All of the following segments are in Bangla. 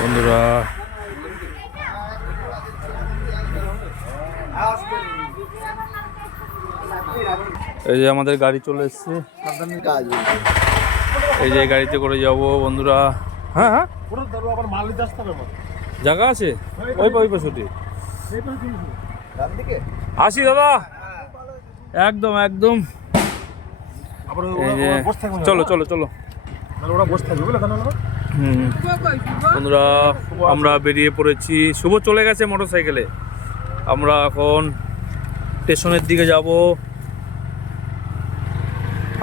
বন্ধুরা এই যে আমাদের গাড়ি চলে এসছে, এই যে গাড়িতে করে যাব বন্ধুরা। হ্যাঁ হ্যাঁ জায়গা আছে ওই পাশে আসি দাদা, একদম একদম। চলো চলো চলো বন্ধুরা, আমরা বেরিয়ে পড়েছি। শুভ চলে গেছে মোটর সাইকেলে। আমরা এখন স্টেশনের দিকে যাব।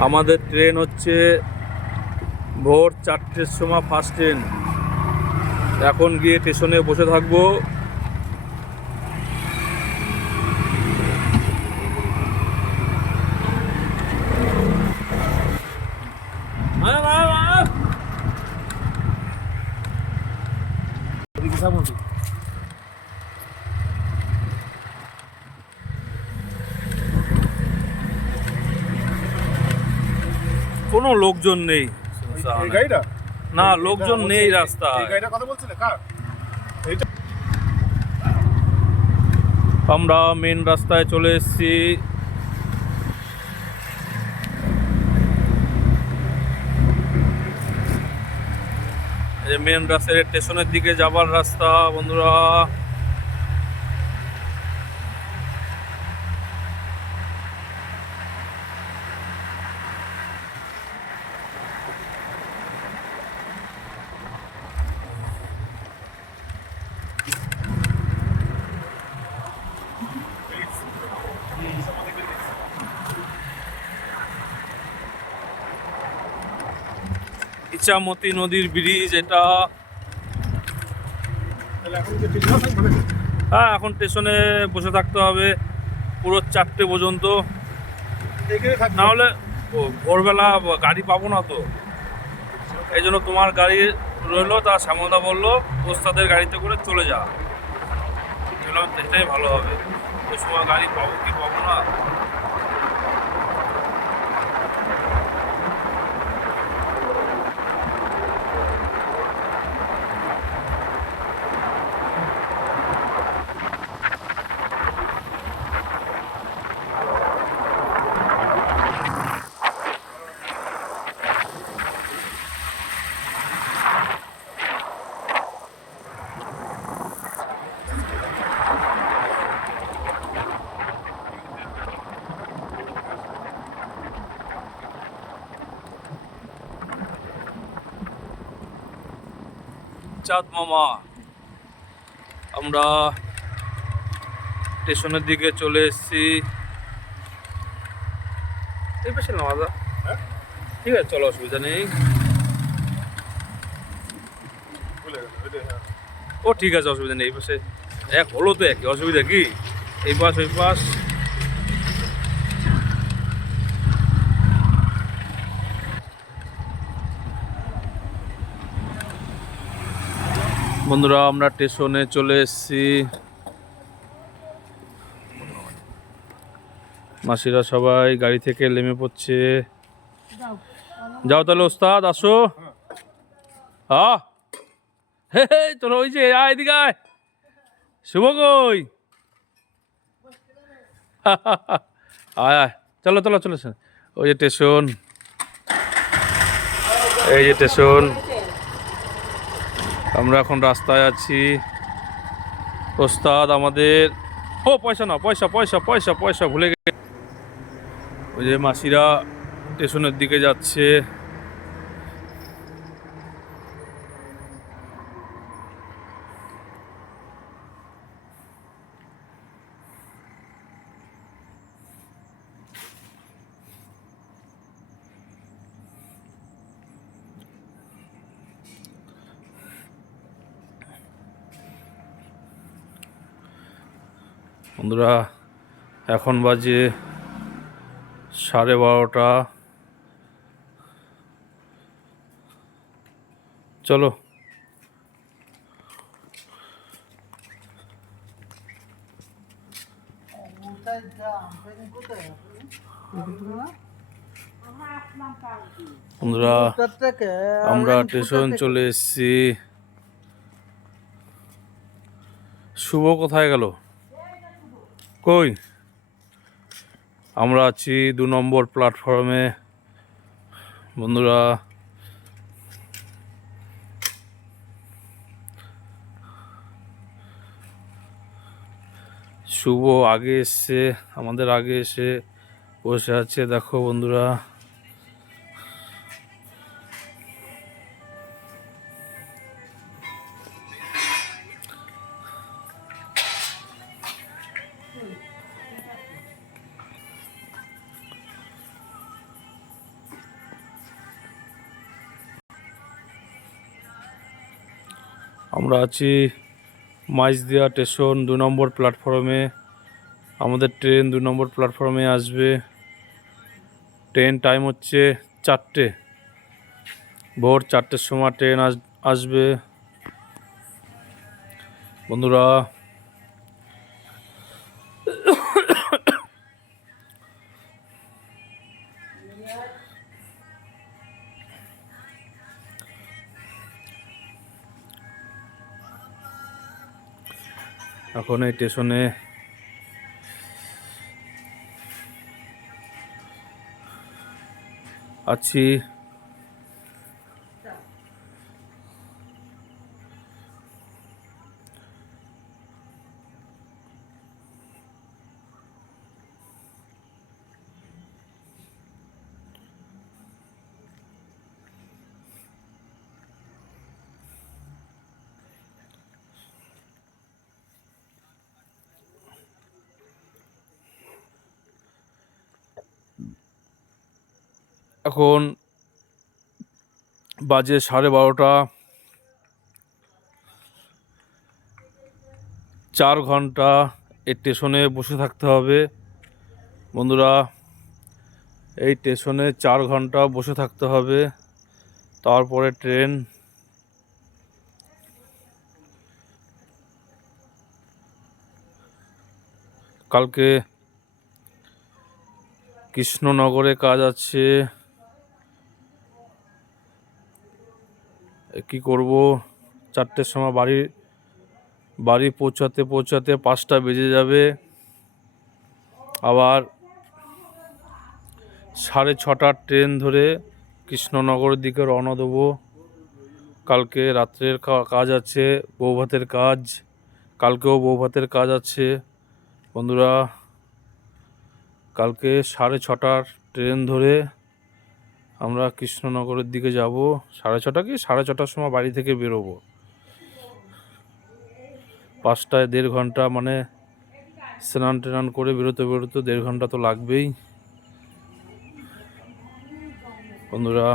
আমাদের ট্রেন হচ্ছে ভোর 4টের সময় ফার্স্ট ট্রেন। এখন গিয়ে স্টেশনে বসে থাকবো। কোনো লোকজন নেই না, লোকজন নেই রাস্তায়। আমরা মেন রাস্তায় চলে এসেছি। মেন রাস্তার স্টেশনের দিকে যাবার রাস্তা বন্ধুরা। ইছামতি নদীর ব্রিজ এটা। হ্যাঁ, এখন স্টেশনে বসে থাকতে হবে পুরো 4টে পর্যন্ত, না হলে ভোরবেলা গাড়ি পাবো না তো। এই জন্য তোমার গাড়ি রইলো, তা শ্যামলদা বললো ওস্তাদের গাড়িতে করে চলে যা। এটাই ভালো হবে। ওই সময় গাড়ি পাবো কি পাবো না। চাঁদ মামা, আমরা স্টেশনের দিকে চলে এসেছি। এই পাশে না দাদা, ঠিক আছে চলো, অসুবিধা নেই। ও ঠিক আছে, অসুবিধা নেই। এই পাশে এক হলো তো, একই অসুবিধা কি, এই পাশ ওই পাশ। বন্ধুরা, আমরা স্টেশনে চলে এসেছি। মাসিরা সবাই গাড়ি থেকে নেমে পড়ছে। যাও তাহলে ওস্তাদ, আসো। হ্যাঁ হে তোর ওই যে এদিকে আয়। শুভ কই? আয় আয়, চলো চলো চলো। ওই যে স্টেশন, এই যে স্টেশন। আমরা এখন রাস্তায় আছি। ওস্তাদ আমাদের, ও পয়সা না, পয়সা পয়সা পয়সা পয়সা ভুলে গেছে। ওই যে মাসিরা স্টেশনের দিকে যাচ্ছে। বন্ধুরা, এখন বাজে 12:30। চলো বন্ধুরা আমরা স্টেশন চলে এসেছি। শুভ কোথায় গেল? কই? আমরা আছি 2 নম্বর প্ল্যাটফর্মে। বন্ধুরা শুভ আগে এসছে, আমাদের আগে এসে বসে আছে। দেখো বন্ধুরা, আমরা আছি মাইজদিয়া স্টেশন 2 নম্বর প্ল্যাটফর্মে। আমাদের ট্রেন 2 নম্বর প্ল্যাটফর্মে আসবে। ট্রেন টাইম হচ্ছে 4টে, ভোর 4টের সময় ট্রেন আসবে। বন্ধুরা এখন এই স্টেশনে আছি। এখন বাজে 12:30। 4 ঘন্টা এই স্টেশনে বসে থাকতে হবে। বন্ধুরা এই স্টেশনে 4 ঘন্টা বসে থাকতে হবে, তারপরে ট্রেন। কালকে কৃষ্ণনগরে কাজ আছে, কি করব? 4টের সময় বাড়ি পৌঁছাতে 5টা বেজে যাবে। আবার 6:30টার ট্রেন ধরে কৃষ্ণনগরের দিকে রওনা দেবো। কালকে রাত্রের কাজ আছে, বৌভাতের কাজ। কালকেও বৌভাতের কাজ আছে। বন্ধুরা কালকে 6:30টার ট্রেন ধরে আমরা কৃষ্ণনগরের দিকে যাব। 6:30 কি 6:30টার সময় বাড়ি থেকে বেরোবো। 5টায় 1.5 ঘন্টা, মানে স্নান টান করে বেরোতে 1.5 ঘন্টা তো লাগবেই। বন্ধুরা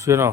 শুয়ে নাও।